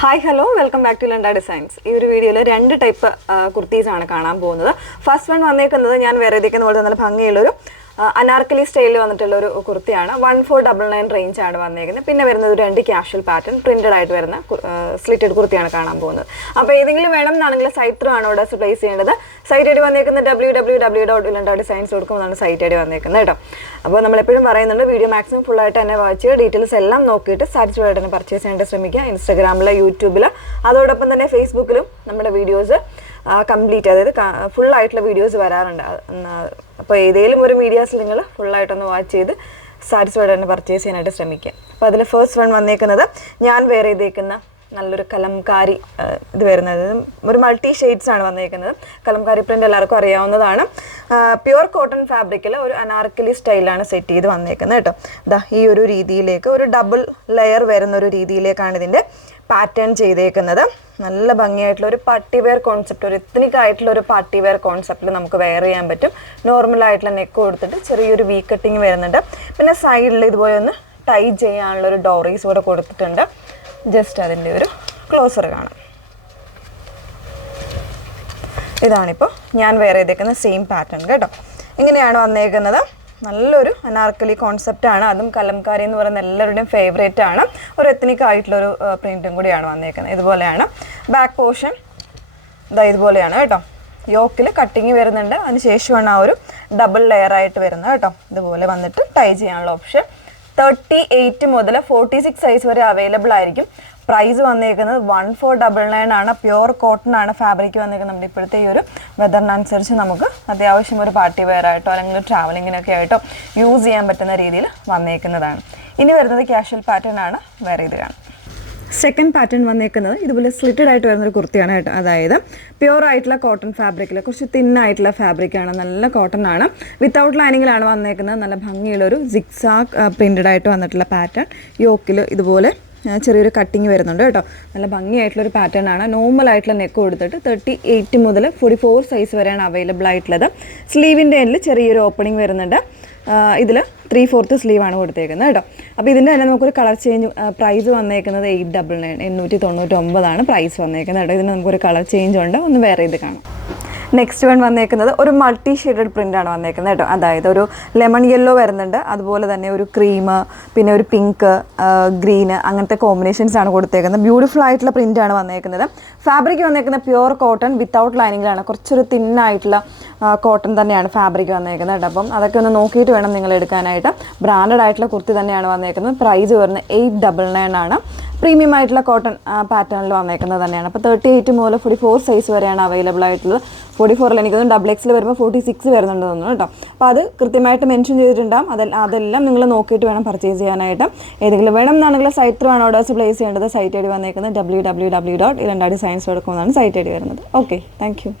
Hi hello welcome back to ലണ്ട designs. ഈ ഒരു വീഡിയോയിൽ രണ്ട് ടൈപ്പ് കുർത്തീസ് ആണ് കാണാൻ പോകുന്നത്. ഫസ്റ്റ് വൺ വന്നേക്കുന്നത് ഞാൻ വേറെ ഇരിക്കുന്ന പോലെ നല്ല ഭംഗിയുള്ളൊരു അനാർക്കലി സ്റ്റൈലിൽ വന്നിട്ടുള്ള ഒരു കുർത്തിയാണ്. 1499 റേഞ്ച് ആണ് വന്നേക്കുന്നത്. പിന്നെ വരുന്നത് ഒരു രണ്ട് ക്യാഷ്വൽ പാറ്റേൺ പ്രിന്റഡ് ആയിട്ട് വരുന്ന സ്ലിറ്റഡ് കുർത്തിയാണ് കാണാൻ പോകുന്നത്. അപ്പോൾ ഏതെങ്കിലും വേണം എന്നാണെങ്കിൽ സൈറ്റ് ത്രൂ ആണ് ഓർഡേഴ്സ് പ്ലേസ് ചെയ്യേണ്ടത്. സൈറ്റ് ഐ ഡി വന്നേക്കുന്നത് www.landa.designs.com എന്നാണ് സൈറ്റ് ഐ ഡി വന്നേക്കുന്നത് കേട്ടോ. അപ്പോൾ നമ്മളെപ്പോഴും പറയുന്നുണ്ട് വീഡിയോ മാക്സിമം ഫുൾ ആയിട്ട് തന്നെ വായിച്ച് ഡീറ്റെയിൽസ് എല്ലാം നോക്കിയിട്ട് സാറ്റിസ്ഫൈഡ് ആയിട്ട് തന്നെ പർച്ചേസ് ചെയ്യാൻ ശ്രമിക്കുക. ഇൻസ്റ്റാഗ്രാമിൽ, യൂട്യൂബിൽ, അതോടൊപ്പം തന്നെ ഫേസ്ബുക്കിലും നമ്മുടെ വീഡിയോസ് കംപ്ലീറ്റ്, അതായത് ഫുൾ ആയിട്ടുള്ള വീഡിയോസ് വരാറുണ്ട്. അപ്പോൾ ഏതെങ്കിലും ഒരു മീഡിയാസിൽ നിങ്ങൾ ഫുള്ളായിട്ടൊന്ന് വാച്ച് ചെയ്ത് സാറ്റിസ്ഫൈഡ് തന്നെ പർച്ചേസ് ചെയ്യാനായിട്ട് ശ്രമിക്കുക. അപ്പോൾ അതിൽ ഫസ്റ്റ് വൺ വന്നേക്കുന്നത് ഞാൻ വേറെ ചെയ്തേക്കുന്ന നല്ലൊരു കലംകാരി ഇത് വരുന്നത്, ഒരു മൾട്ടി ഷെയ്ഡ്സ് ആണ് വന്നേക്കുന്നത്. കലംകാരി പ്രിൻ്റ് എല്ലാവർക്കും അറിയാവുന്നതാണ്. പ്യുവർ കോട്ടൺ ഫാബ്രിക്കിൽ ഒരു അനാർക്കലി സ്റ്റൈലാണ് സെറ്റ് ചെയ്ത് വന്നേക്കുന്നത് കേട്ടോ. ഇതാ ഈ ഒരു രീതിയിലേക്ക് ഒരു ഡബിൾ ലെയർ വരുന്ന ഒരു രീതിയിലേക്കാണ് ഇതിൻ്റെ പാറ്റേൺ ചെയ്തേക്കുന്നത്. നല്ല ഭംഗിയായിട്ടുള്ള ഒരു പാർട്ടി വെയർ കോൺസെപ്റ്റ്, ഒരു എത്നിക് ആയിട്ടുള്ള ഒരു പാർട്ടി വെയർ കോൺസെപ്റ്റിൽ നമുക്ക് വെയർ ചെയ്യാൻ പറ്റും. നോർമലായിട്ടുള്ള നെക്ക് കൊടുത്തിട്ട് ചെറിയൊരു വി കട്ടിങ് വരുന്നുണ്ട്. പിന്നെ സൈഡിൽ ഇതുപോലെ ഒന്ന് ടൈ ചെയ്യാനുള്ള ഒരു ഡോറീസ് കൂടെ കൊടുത്തിട്ടുണ്ട്. ജസ്റ്റ് അതിൻ്റെ ഒരു ക്ലോസർ കാണാം. ഇതാണിപ്പോൾ ഞാൻ വെയർ ചെയ്തേക്കുന്ന സെയിം പാറ്റേൺ കേട്ടോ. ഇങ്ങനെയാണ് വന്നേക്കുന്നത്. നല്ലൊരു അനാർക്കലി കോൺസെപ്റ്റാണ്. അതും കലംകാരി എന്ന് പറയുന്ന എല്ലാവരുടെയും ഫേവറേറ്റ് ആണ്. ഒരു എത്നിക് ആയിട്ടുള്ളൊരു പ്രിൻറ്റും കൂടിയാണ് വന്നേക്കുന്നത്. ഇതുപോലെയാണ് ബാക്ക് പോർഷൻ. ഇതുപോലെയാണ് കേട്ടോ. യോക്കിൽ കട്ടിങ് വരുന്നുണ്ട്. അതിന് ശേഷമാണ് ആ ഒരു ഡബിൾ ലെയർ ആയിട്ട് വരുന്നത് കേട്ടോ. ഇതുപോലെ വന്നിട്ട് ടൈ ചെയ്യാനുള്ള ഓപ്ഷൻ 38 മുതൽ 46 സൈസ് വരെ അവൈലബിൾ ആയിരിക്കും. പ്രൈസ് വന്നേക്കുന്നത് 1499 ആണ്. പ്യുവർ കോട്ടൺ ആണ് ഫാബ്രിക് വന്നേക്കുന്നത്. നമ്മുടെ ഇപ്പോഴത്തെ ഈ ഒരു വെതറിനനുസരിച്ച് നമുക്ക് അത്യാവശ്യം ഒരു പാർട്ടി വെയർ ആയിട്ടോ അല്ലെങ്കിൽ ട്രാവലിങ്ങിനൊക്കെ ആയിട്ടോ യൂസ് ചെയ്യാൻ പറ്റുന്ന രീതിയിൽ വന്നേക്കുന്നതാണ്. ഇനി വരുന്നത് ക്യാഷ്വൽ പാറ്റേൺ ആണ്. വേറെ ഇത് കാണാം. സെക്കൻഡ് പാറ്റേൺ വന്നേക്കുന്നത് ഇതുപോലെ സ്ലിറ്റഡ് ആയിട്ട് വരുന്നൊരു കുർത്തിയാണ് കേട്ടോ. അതായത് പ്യുവർ ആയിട്ടുള്ള കോട്ടൺ ഫാബ്രിക്കിൽ കുറച്ച് തിന്നായിട്ടുള്ള ഫാബ്രിക്കാണ്. നല്ല കോട്ടൺ ആണ്. വിത്തൗട്ട് ലൈനിങ്ങിലാണ് വന്നേക്കുന്നത്. നല്ല ഭംഗിയുള്ളൊരു സിക്സാക് പ്രിൻറ്റഡ് ആയിട്ട് വന്നിട്ടുള്ള പാറ്റേൺ. യോക്കിൽ ഇതുപോലെ ചെറിയൊരു കട്ടിങ് വരുന്നുണ്ട് കേട്ടോ. നല്ല ഭംഗിയായിട്ടുള്ളൊരു പാറ്റേൺ ആണ്. നോർമൽ ആയിട്ടുള്ള നെക്ക് കൊടുത്തിട്ട് 38 മുതൽ 44 സൈസ് വരെയാണ് അവൈലബിൾ ആയിട്ടുള്ളത്. സ്ലീവിൻ്റെ എൻഡിൽ ചെറിയൊരു ഓപ്പണിംഗ് വരുന്നുണ്ട്. ഇതിൽ 3/4 സ്ലീവാണ് കൊടുത്തേക്കുന്നത് കേട്ടോ. അപ്പോൾ ഇതിൻ്റെ തന്നെ നമുക്കൊരു കളർ ചേഞ്ച്. പ്രൈസ് വന്നേക്കുന്നത് 899 899 പ്രൈസ് വന്നേക്കുന്നത് കേട്ടോ. ഇതിന് നമുക്കൊരു കളർ ചേഞ്ച് ഉണ്ട്. ഒന്ന് വേറെ ഇത് കാണാം. നെക്സ്റ്റ് വൺ വന്നേക്കുന്നത് ഒരു മൾട്ടി ഷെയ്ഡഡ് പ്രിൻ്റാണ് വന്നേക്കുന്നത് കേട്ടോ. അതായത് ഒരു ലെമൺ യെല്ലോ വരുന്നുണ്ട്. അതുപോലെ തന്നെ ഒരു ക്രീം, പിന്നെ ഒരു പിങ്ക്, ഗ്രീന്, അങ്ങനത്തെ കോമ്പിനേഷൻസ് ആണ് കൊടുത്തേക്കുന്നത്. ബ്യൂട്ടിഫുൾ ആയിട്ടുള്ള പ്രിൻ്റാണ് വന്നേക്കുന്നത്. ഫാബ്രിക് വന്നേക്കുന്നത് പ്യുവർ കോട്ടൺ വിത്തൗട്ട് ലൈനിങ്ങിലാണ്. കുറച്ചൊരു തിന്നായിട്ടുള്ള കോട്ടൺ തന്നെയാണ് ഫാബ്രിക് വന്നേക്കുന്നത് കേട്ടോ. അപ്പം അതൊക്കെ ഒന്ന് നോക്കിയിട്ട് വേണം നിങ്ങൾ എടുക്കാനായിട്ട്. ബ്രാൻഡഡ് ആയിട്ടുള്ള കുർത്തി തന്നെയാണ് വന്നേക്കുന്നത്. പ്രൈസ് വരുന്നത് 899 ആണ്. പ്രീമിയം ആയിട്ടുള്ള കോട്ടൺ പാറ്റേണിൽ വന്നേക്കുന്നത് തന്നെയാണ്. അപ്പോൾ 38 മുതൽ 44 സൈസ് വരെയാണ് അവൈലബിൾ ആയിട്ടുള്ളത്. 44 എനിക്കൊന്നും XXL വരുമ്പോൾ 46 വരുന്നുണ്ട് തോന്നുന്നു കേട്ടോ. അപ്പോൾ അത് കൃത്യമായിട്ട് മെൻഷൻ ചെയ്തിട്ടുണ്ടാകും. അതെല്ലാം നിങ്ങൾ നോക്കിയിട്ട് വേണം പർച്ചേസ് ചെയ്യാനായിട്ട്. ഏതെങ്കിലും വേണം എന്നാണെങ്കിൽ സൈറ്റ് ത്രൂ ആണ് ഓർഡേഴ്സ് പ്ലേസ് ചെയ്യേണ്ടത്. സൈറ്റ് ഐ ഡി വന്നേക്കുന്നത് www.landa.designs.com എന്നാണ് സൈറ്റ് ഐ ഡി വരുന്നത്. Okay, thank you.